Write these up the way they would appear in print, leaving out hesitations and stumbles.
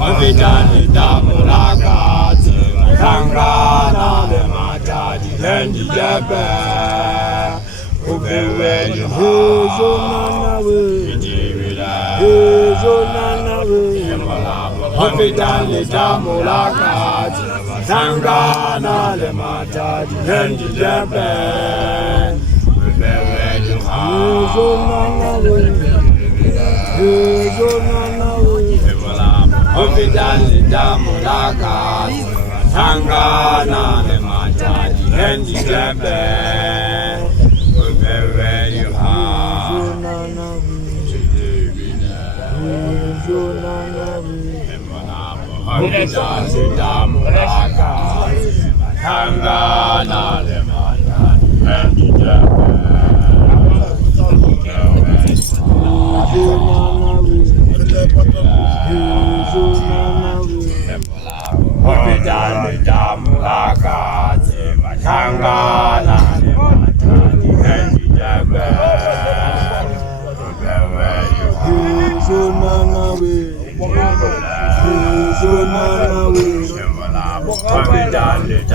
Abidani Damulaga, Tangana, the Mataji, and the Jabba, Ubewe, Abidani Damulaga, Tangana, the Mataji, and the Jabba, Abidani Damulaga, Tangana, the Mataji, and the Jabba, wherever you are, Abidani Damulaga, Tangana, the Mataji, and the Jabba. Abidani Damulaga, Tangana, the Mataji, and the Jabba, wherever you are. Abidani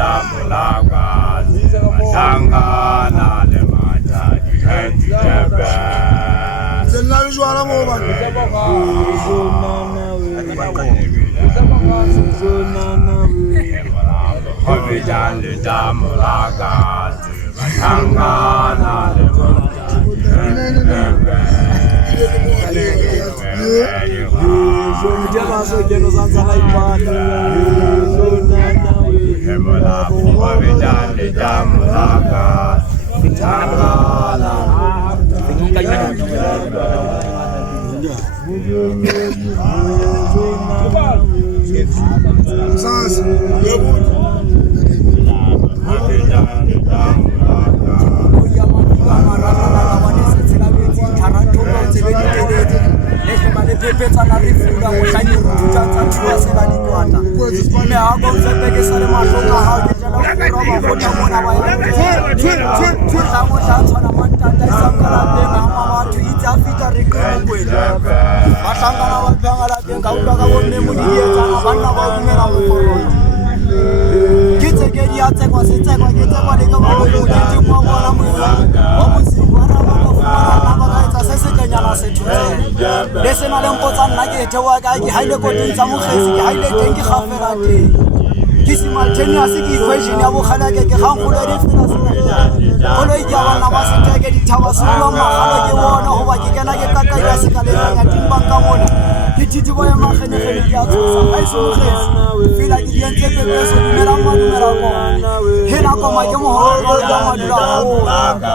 Damulaga,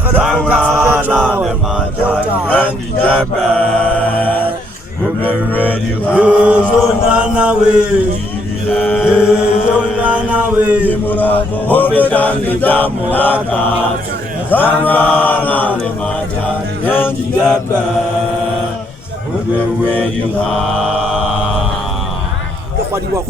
Tangana, the Mataji, and the Jabba. Abidani Damulaga, Tangana, the